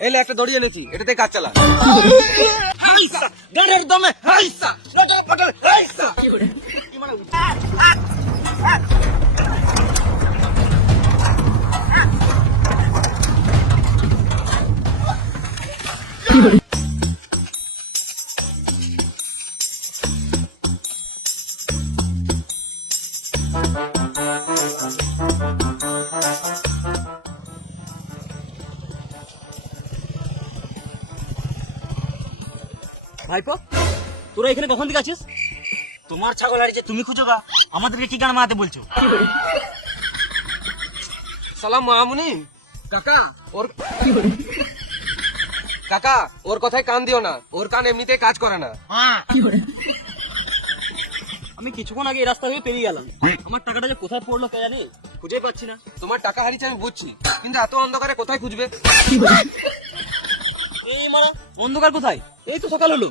এলে একটা দড়ি এনেছি, এটাতে কাজ চালা। গানের দমে হাইসা নজর পটল হাইসা। কি মানে ভাইপো, তোরা এখানে কখন থেকে আছিস? তোমার ছাগল হারিয়েছে, তুমি খুঁজো গা, আমাদেরকে কি গান মারাতে বলছো? সালাম মামুনি। কাকা ওর কথায় কান দিও না, ওর কান এমনিতেই কাজ করে না। আমি কিছুক্ষণ আগে এই রাস্তা থেকে পেরিয়ে গেলাম, আমার টাকাটা যে কোথায় পড়লো কে জানি, খুঁজে পাচ্ছি না। তোমার টাকা হারিয়েছে আমি বুঝছি, কিন্তু এত অন্ধকারে কোথায় খুঁজবে? এই মারা, অন্ধকার কোথায়? এই তো সকাল হলো।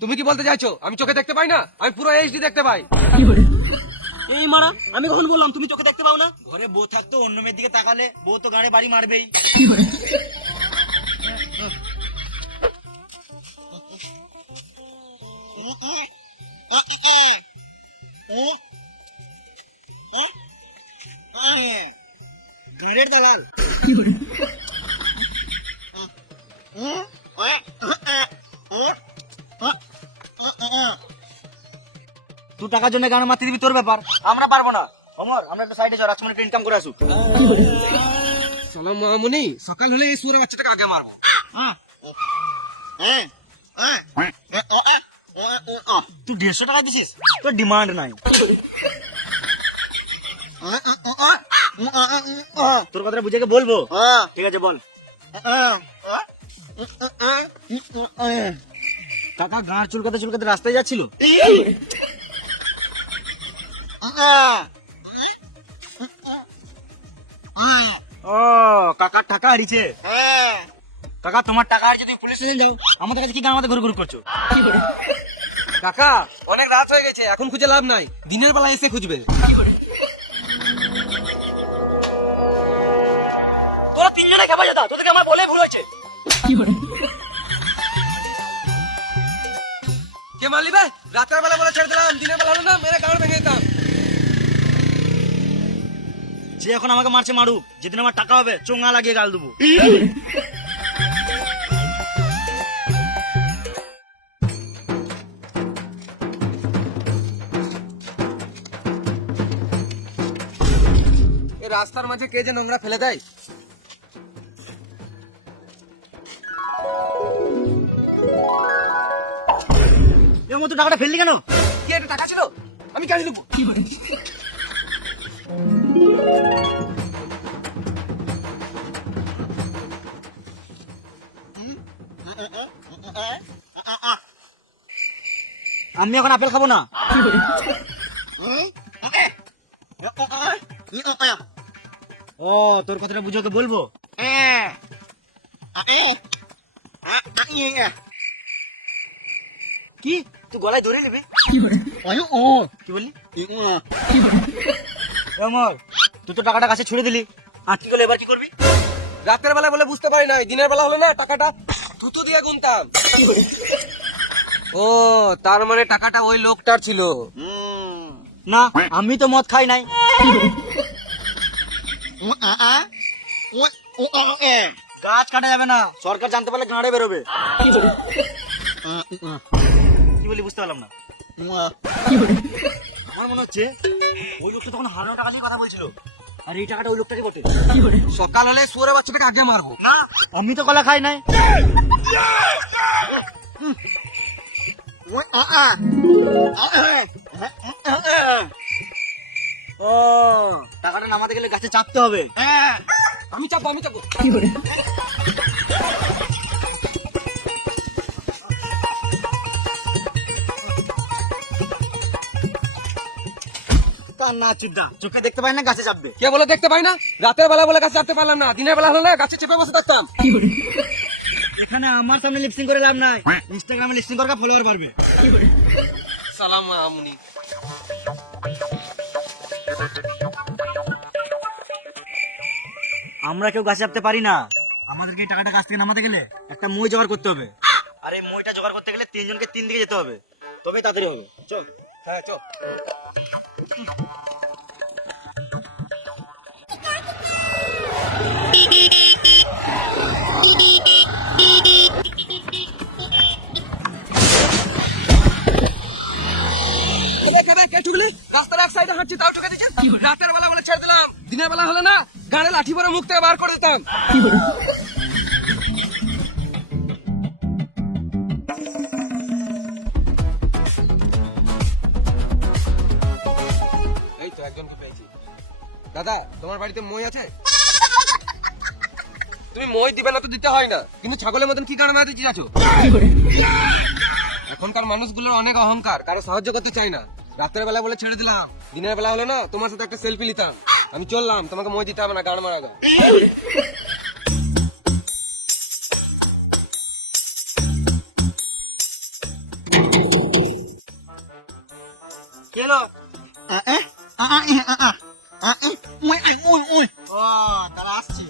তুমি কি বলতে চাইছো আমি চোখে দেখতে পাই না? আমি পুরো এইচডি দেখতে পাই। এই মারা, আমি কখন বললাম তুমি চোখে দেখতে পাও না? ঘরে বউ থাকতো, অন্য মেয়ের দিকে তাকালে বউ তো গাড়ি বাড়ি মারবেই। ঘরের দালাল। তুই টাকার জন্য গান মারতে দিবি, তোর ব্যাপার, আমরা পারবো না। অমর, আমরা একটা সাইডে যাও, রাজকুমার একটা ইনকাম করে আসুক। সালাম মামুনি, সকাল হলে এই সুরে বাচ্চাটাকে আগে মারবো। তুই 150 টাকা দিছিস, তোর ডিমান্ড নাই। তোর কথাটা বুঝে বলবো, ঠিক আছে বল। কাকা গাঁর চুলকাতে চুলকাতে রাস্তায় যাচ্ছিল, ও কাকার টাকা হারিয়েছে। কাকা তোমার টাকা হারিয়েছে, তুমি পুলিশ স্টেশন যাও, আমাদের কাছে কি গান আমাদের ঘুরে ঘুরে করছো? কাকা অনেক রাত হয়ে গেছে, এখন খুঁজে লাভ নাই, দিনের বেলা এসে খুঁজবে। তোরা তিনজনে খেপা যেতা, তোদেরকে আমার বলে ভুল হয়েছে। কে মারলি ভাই? রাতের বেলা বলে ছেড়ে দিলাম, দিনের বেলা হলো না মেরে গাড় ভেঙে দিতাম। যে এখন আমাকে মারছে মারুক, যেদিন আমার টাকা হবে চোঙা লাগিয়ে গাল দেবো। এই রাস্তার মাঝে কে যে নোংরা ফেলে দেয়। এর মতো টাকাটা ফেললি কেন? কি একটা টাকা ছিল, আমি কেন দেবো? আমি এখন আপেল খাবো না। ও তোর কথাটা বুঝে ওকে বলবো। কি তুই গলায় ধরে নিবি? কি বললি? অমর, তুই তো টাকাটা কাছে ছুড়ে দিলি, আর কি করলি, এবার কি করবি? রাতের বেলা বলে বুঝতে পারি নাই, দিনের বেলা হলো না টাকাটা থুতু দিয়ে গুনতাম। ও তার মানে টাকাটা ওই লোকটার ছিল। না, আমি তো মদ খাই নাই। গাছ কাটা যাবে না, সরকার জানতে পারলে গাঁড়ে বেরোবে। কি বলি বুঝতে পারলাম না। আমার মনে হচ্ছে ওই লোকটা তখন হাজার টাকা দিয়ে কথা বলছিল, আর এই টাকাটা ওই লোকটাকে বটে। সকাল হলে সুরে বাচ্চাটাকে আগে মারবো। না, আমি তো কলা খাই নাই। ও টাকাটা নামাতে গেলে গাছে চাপতে হবে। আমি চাপবো। তার না চিন্তা, চোখে দেখতে পাই না, গাছে চাপবে। কে বলে দেখতে পাই না? রাতের বেলা বলে গাছে চাপতে পারলাম না, দিনের বেলা হলে না গাছে চেপে বসে থাকতাম। এখানে আমার সামনে লিপসিং করে লাভ নাই, ইনস্টাগ্রামে লিপসিং করে ফলোয়ার বাড়বে। সালাম মামুনি। আমরা কেউ গাছে চাপতে পারি না, আমাদের আমাকে এই টাকাটা কাছ থেকে নামাতে গেলে একটা মই জোগাড় করতে হবে, আর এই মইটা জোগাড় করতে গেলে তিনজনকে তিন দিকে যেতে হবে, তবেই তাড়াতাড়ি হবে। চল। হ্যাঁ চল। রাস্তার এক সাইডে হাঁটছি তাও ঠকে দিচ্ছে। রাতের বেলা বলে ছেড়ে দিলাম, দিনের বেলা হলে না গাড়ি লাঠি পরে মুখ থেকে বার করে দিতাম। এই তো একজনকে পেয়েছি। দাদা তোমার বাড়িতে মই আছে? তুমি মই দিবে না তো দিতে হয় না, কিন্তু ছাগলের মতন কি কারণে এত চিরাছো? এখনকার মানুষগুলোর অনেক অহংকার, কারো সাহায্য করতে চাই না। রাতের বেলা বলে ছেড়ে দিলাম, দিনের বেলা হলে না তোমার সাথে একটা সেলফি নিতাম। আমি চললাম, তোমাকে মই দিতে হবে না, গান মারা দাও। কেলো তারা আসছি।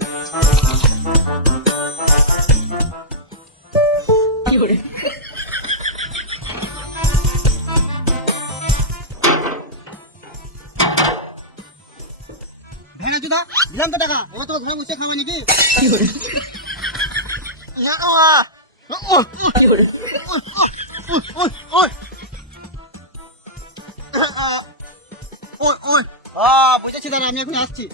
দিলাম তো টাকা, এবার তো ঘরে বসে খাওয়া নাকি? বুঝেছি দাদা, আমি এখন আসছি।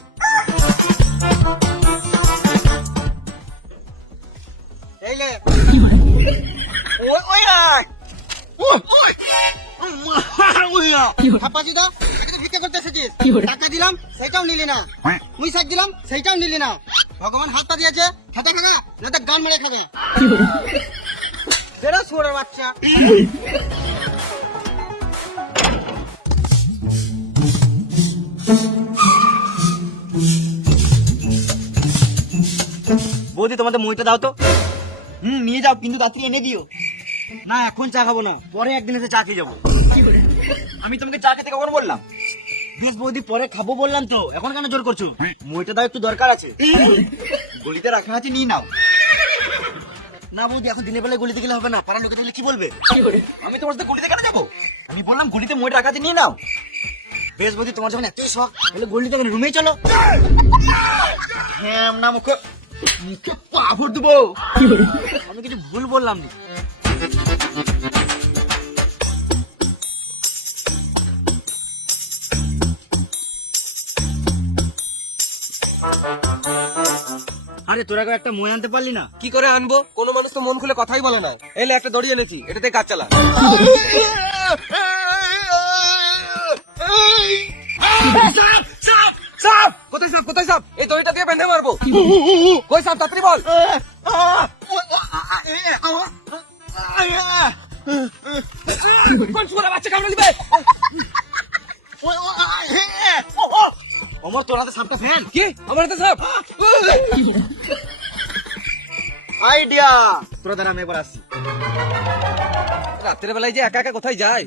টাকা দিলাম সেটাও নিলি না, মুই শাক দিলাম সেইটাও নিলি না। ভগবান হাত পা দিয়েছে, খেতে খাগা না তো গান মেরে খাগা। বেরো শুয়োরের বাচ্চা। বৌদি তোমাদের মইটা দাও তো। নিয়ে যাও, কিন্তু রাত্রি এনে দিও। না এখন চা খাবো না, পরে একদিন এসে চা খেয়ে যাবো। আমি তোমাকে চা খেতে কখন বললাম? বেশ বৌদি পরে খাবো বললাম তো, এখন কেন জোর করছো? মইটা দাও, একটু দরকার আছে। গলিতে রাখা আছে, নিয়ে নাও। না বৌদি এখন দিনের বেলায় গলিতে গেলে হবে না, পাড়ার লোকে থাকলে কি বলবে? আমি তোমার সাথে গলিতে কেন যাবো? আমি বললাম গলিতে মইটা রাখাতে নিয়ে নাও। বেশ বৌদি তোমার যখন এতই শখ, তাহলে গলিতে রুমেই চলো। হ্যাঁ না মুখে মুখে পাভর দেবো। আমি কিছু ভুল বললাম না। আরে তোরা একটা মই আনতে পারলি না? কি করে আনবো? কোনো মানুষ তো মন খুলে কথাই বলে না। এলে একটা দড়ি এনেছি, এটাতে কাজ চালা। সাপ! কোথায় সাপ? কোথায় সাপ? এই দড়িটা দিয়ে বেঁধে মারবো। কই সাপ? তাড়াতাড়ি বল। কোন শুয়োরের বাচ্চা কামড়ে দিবে? অমর তোর হাতে সাপটা ফেল। কি? আমার হাতে সাপ? আইডিয়া, তোরা দ্বারা আমি একবার আসছি। রাতের বেলায় যে একা একা কোথায় যায়?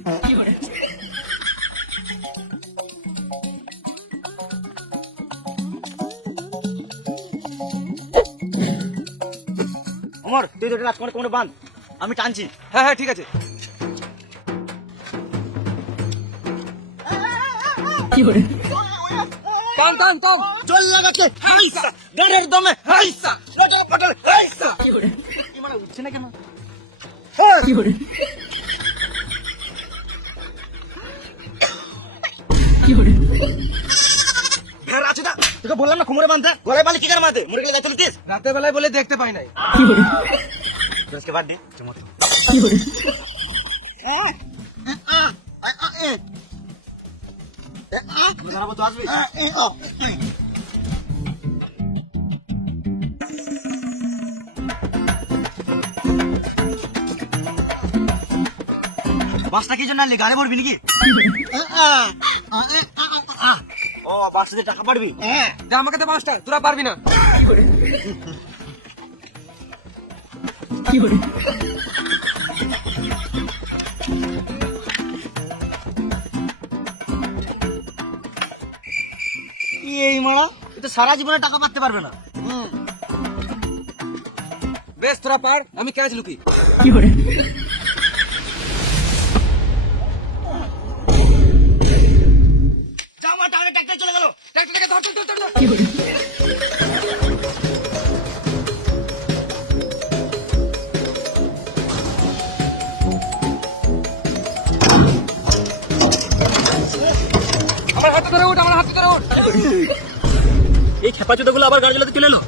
অমর তুই তোর রাজকুমার কোমরে বাঁধ, আমি টানছি। হ্যাঁ হ্যাঁ ঠিক আছে। টান টান টান। চল লাগাতে গাড়ির দমে হাইসা! রাজা পটল হাইসা! কি মানে উঠছে না কেন? হ্যাঁ রাজুদা, তোকে বললাম না কোমরে বাঁধতে, গলায় বাঁধলে কি করে বাঁধে? মরে গেলে যাইতে লিতিস। রাতের বেলায় বলে দেখতে পাই নাই। আজকে বাদ দে চমৎ। দাঁড়াবো তো আসবি। বাসটা কি জন্য আনলি? গাড়ি ভরবি নাকি? ও বাসে দিয়ে টাকা পারবি? দে আমাকে তো 5টা, তোরা পারবি না। এই মারা, এ তো সারা জীবনে টাকা পাতে পারবে না। বেশ তোরা পার, আমি ক্যাচ লুকি। যা আমার টাকা ট্রাক্টর চলে গেল। ট্রাক্টরটাকে ধর, ধর, ধর, ধর। আমার হাতে ধরে উঠ, আমার হাতে ধরে উঠ। এই খেপাচোদা গুলো আবার গাড়ি চালাতে চলে এলো।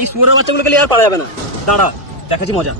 এই শুয়োরের বাচ্চাগুলোকে নিয়ে আর পারা যাবে না। দাঁড়া, দেখাচ্ছি মজা।